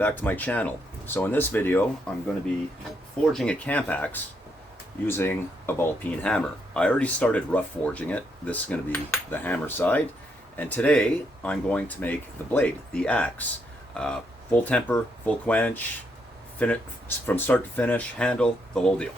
back to my channel. So in this video I'm going to be forging a camp axe using a ball peen hammer. I already started rough forging it. This is going to be the hammer side, and today I'm going to make the blade, the axe. Full temper, full quench, from start to finish, handle, the whole deal.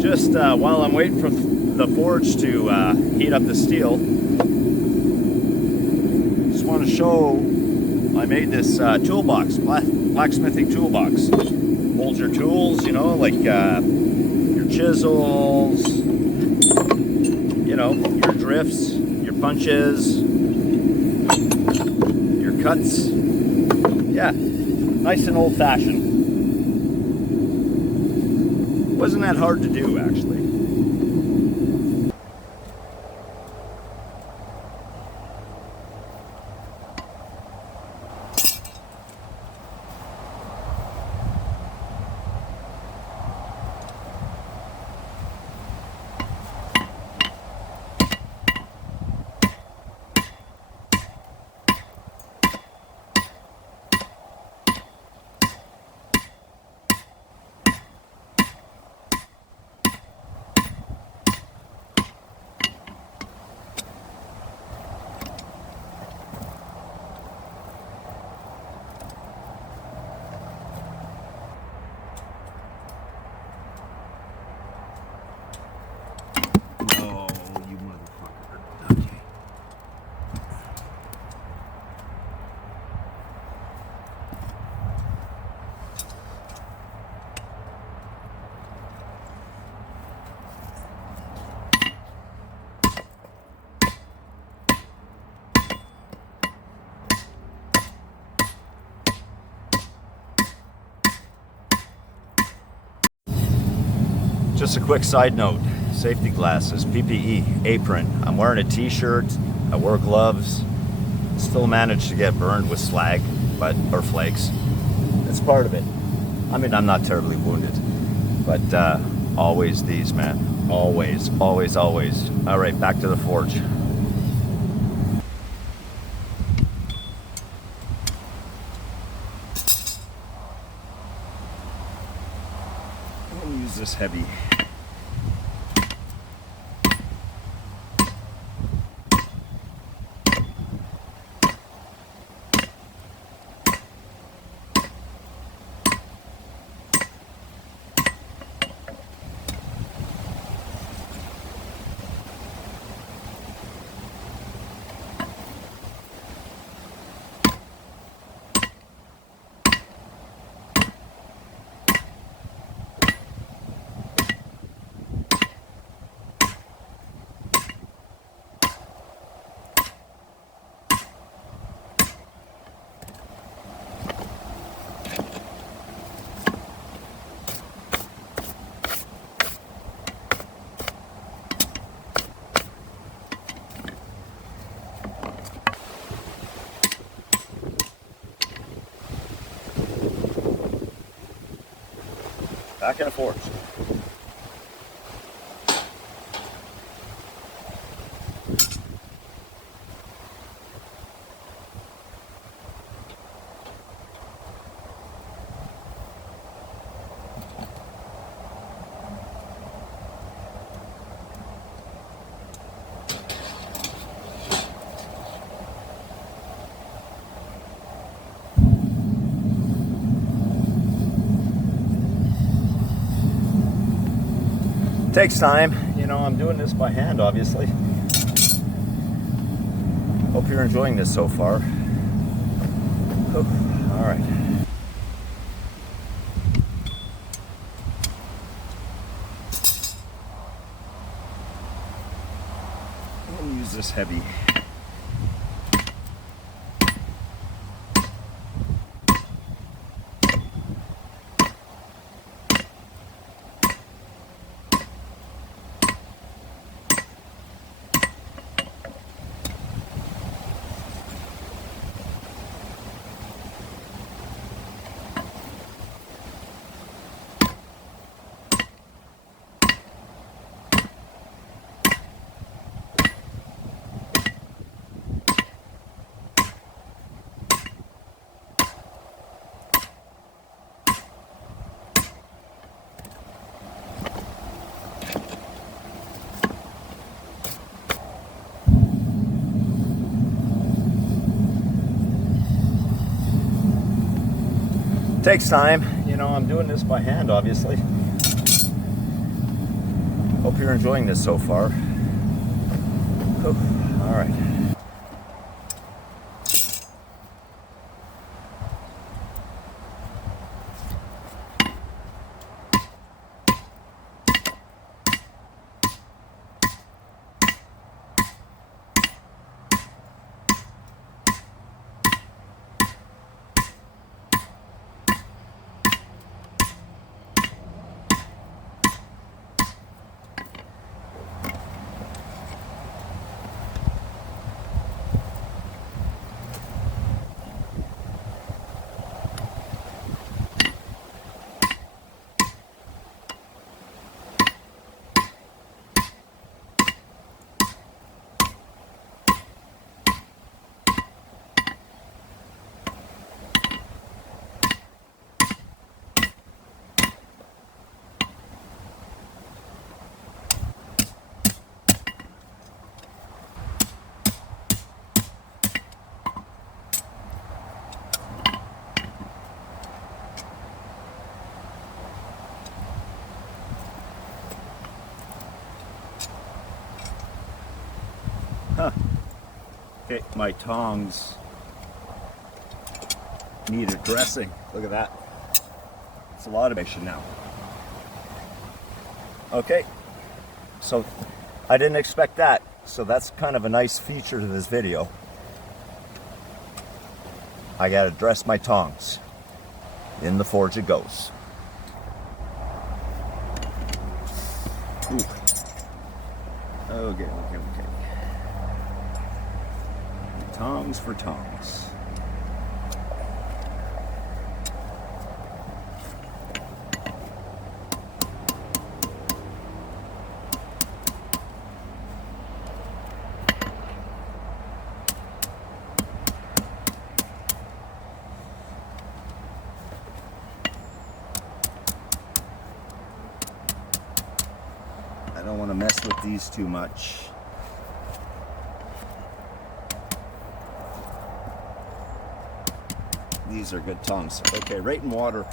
Just while I'm waiting for the forge to heat up the steel, just want to show I made this toolbox, blacksmithing toolbox. Holds your tools, you know, like your chisels, you know, your drifts, your punches, your cuts. Yeah, nice and old-fashioned. Wasn't that hard to do, actually. Just a quick side note, safety glasses, PPE, apron. I'm wearing a t-shirt, I wear gloves. Still managed to get burned with slag, or flakes. It's part of it. I mean, I'm not terribly wounded, but always these, man. Always, always, always. All right, back to the forge. I'm gonna use this heavy. Back and forth. Takes time, you know, I'm doing this by hand, obviously. Hope you're enjoying this so far. All right. I'm gonna use this heavy. Takes time, you know, I'm doing this by hand, obviously. Hope you're enjoying this so far. All right. Huh. Okay, my tongs need addressing. Look at that. It's a lot of action now. Okay, so I didn't expect that. So that's kind of a nice feature to this video. I gotta dress my tongs. In the forge it goes. Okay. Tongs for tongs. I don't want to mess with these too much. These are good tongs. Okay, right in water.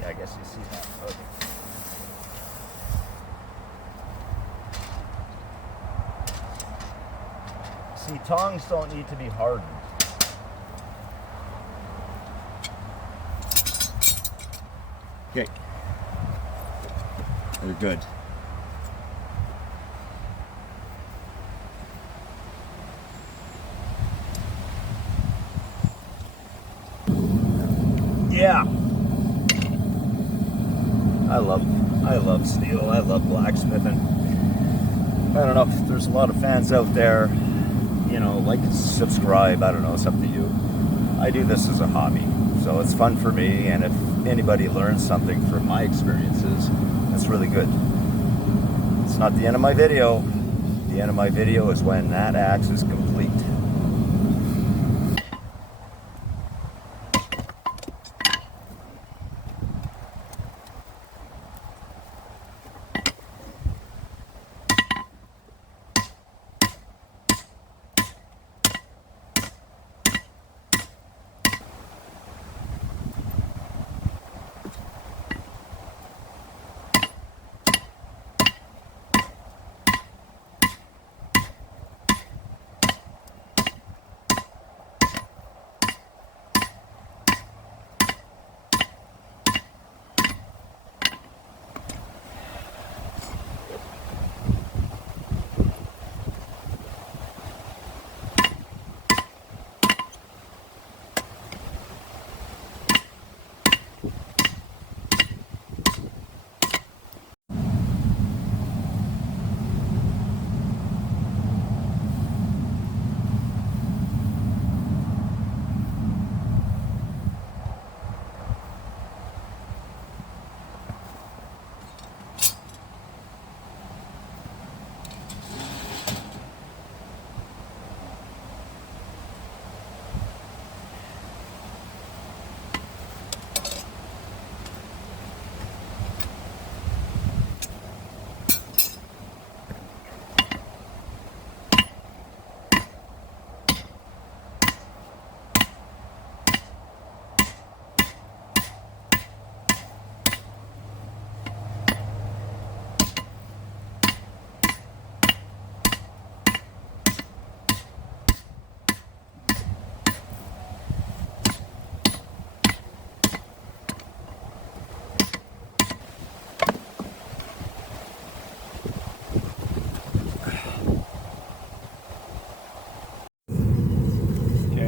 Yeah, I guess you see that. Okay. See, tongs don't need to be hardened. Okay. They're good. Yeah. I love steel. I love blacksmithing. I don't know if there's a lot of fans out there, you know, like, subscribe, I don't know, it's up to you. I do this as a hobby, so it's fun for me, and if anybody learns something from my experiences, that's really good. It's not the end of my video. The end of my video is when that axe is complete.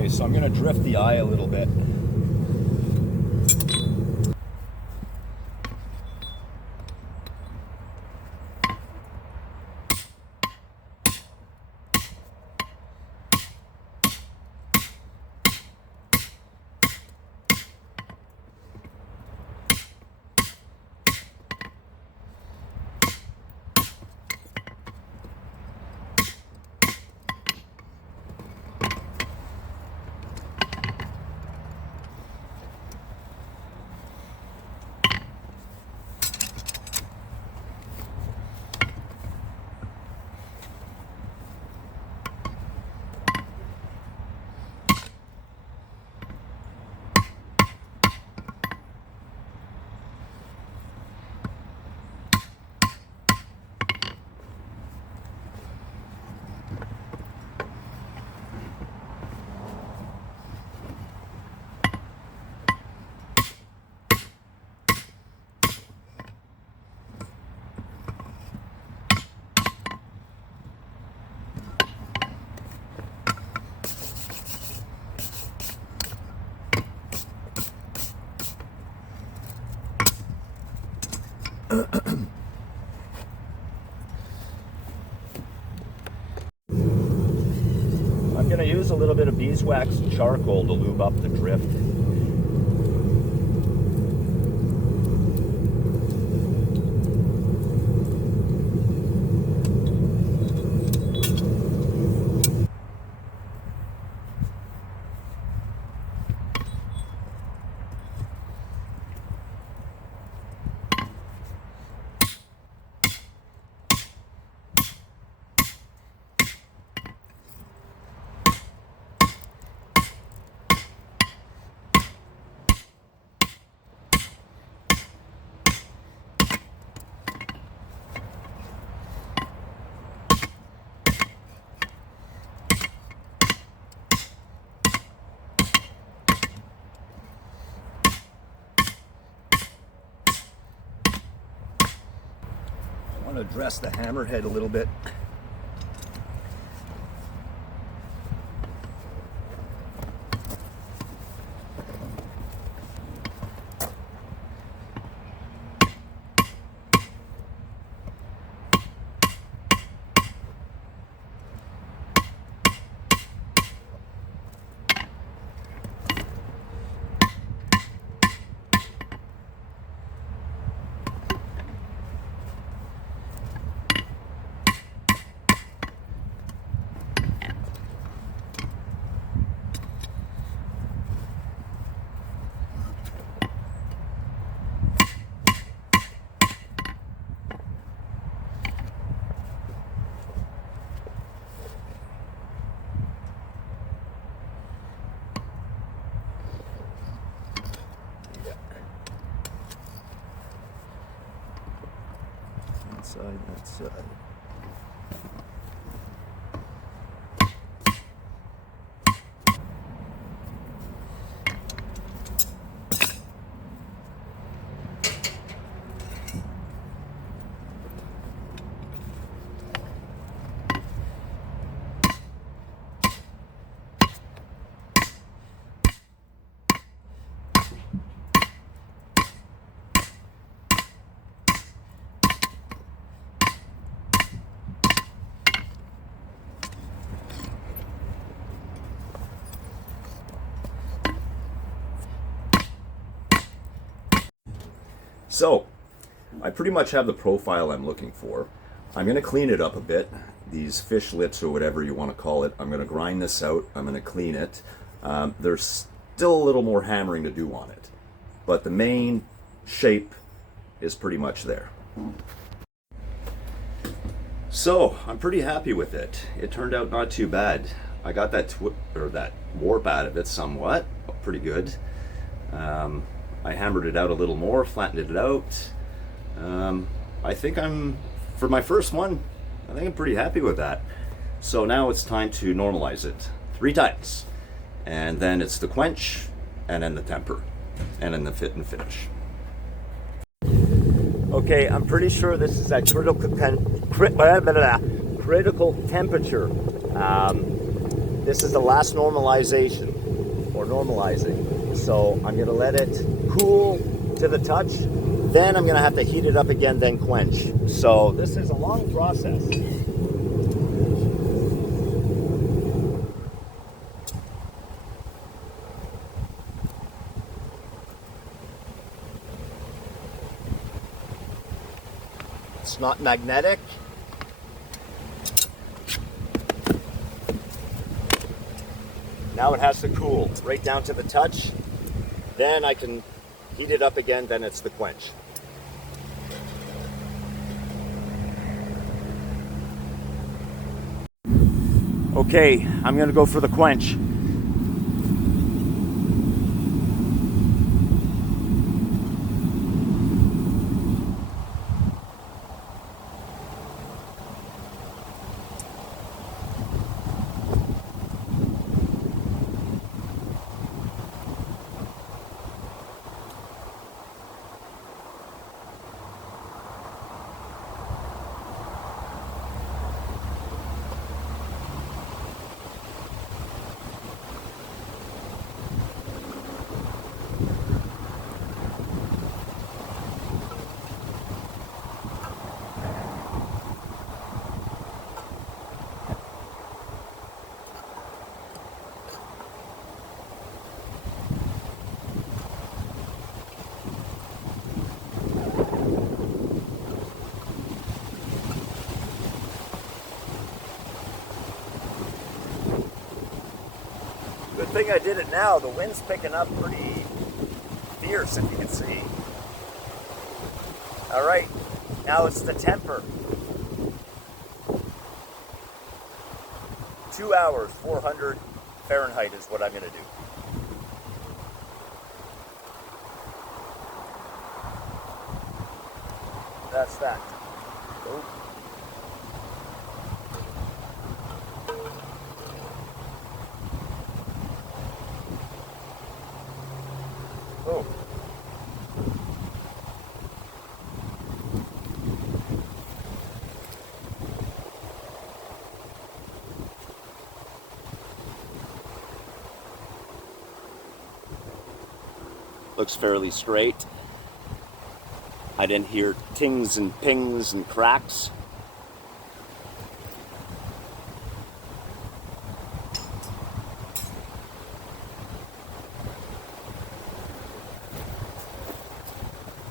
Okay, so I'm going to drift the eye a little bit. I'm going to use a little bit of beeswax and charcoal to lube up the drift. I want to address the hammerhead a little bit. Side, that side. So, I pretty much have the profile I'm looking for. I'm going to clean it up a bit. These fish lips or whatever you want to call it, I'm going to grind this out. I'm going to clean it. There's still a little more hammering to do on it, but the main shape is pretty much there. So, I'm pretty happy with it. It turned out not too bad. I got that warp out of it somewhat, pretty good. I hammered it out a little more, flattened it out. I think for my first one, I think I'm pretty happy with that. So now it's time to normalize it 3 times. And then it's the quench, and then the temper, and then the fit and finish. Okay, I'm pretty sure this is at critical temperature. This is the last normalization, or normalizing. So I'm going to let it cool to the touch. Then I'm going to have to heat it up again, then quench. So this is a long process. It's not magnetic. Now it has to cool right down to the touch. Then I can heat it up again, then it's the quench. Okay, I'm gonna go for the quench. thing I did it now. The wind's picking up pretty fierce, if you can see. All right, now it's the temper. 2 hours, 400 Fahrenheit is what I'm gonna do. That's that. Oh. Oh. Looks fairly straight. I didn't hear tings and pings and cracks.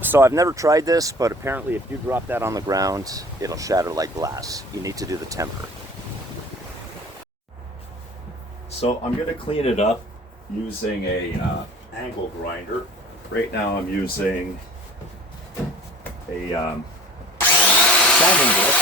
So I've never tried this, but apparently if you drop that on the ground, it'll shatter like glass. You need to do the temper. So I'm going to clean it up using a angle grinder. Right now I'm using a sanding disc.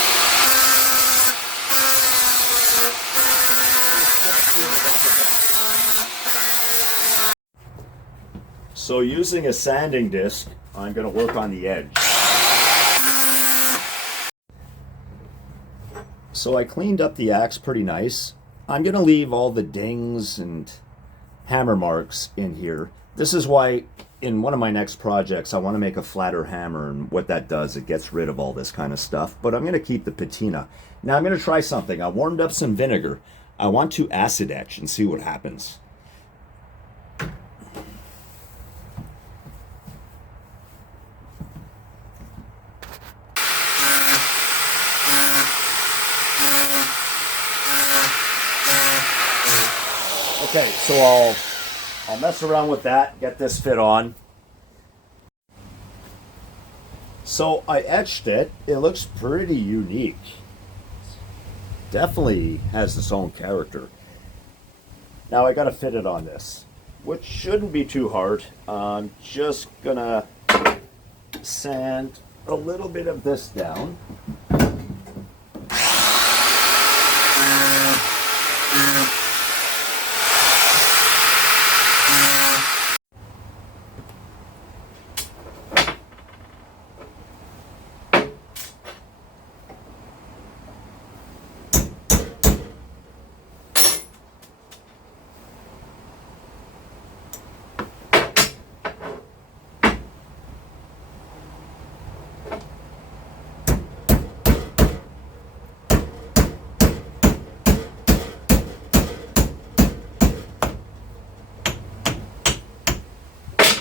So using a sanding disc, I'm going to work on the edge. So I cleaned up the axe pretty nice. I'm going to leave all the dings and hammer marks in here. This is why in one of my next projects I want to make a flatter hammer, and what that does, it gets rid of all this kind of stuff. But I'm going to keep the patina. Now I'm going to try something. I warmed up some vinegar. I want to acid etch and see what happens. Okay, so I'll mess around with that, get this fit on. So I etched it. It looks pretty unique. Definitely has its own character. Now I gotta fit it on this, which shouldn't be too hard. I'm just gonna sand a little bit of this down.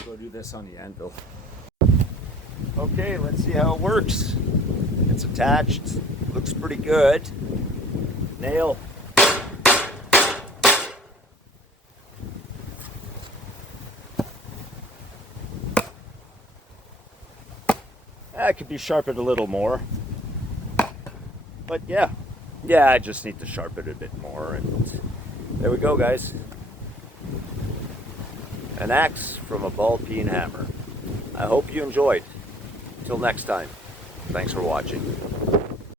Go do this on the anvil. Okay, let's see how it works. It's attached. Looks pretty good. Nail. That could be sharpened a little more. But yeah, I just need to sharpen it a bit more. And there we go, guys. An axe from a ball peen hammer. I hope you enjoyed. Till next time, thanks for watching.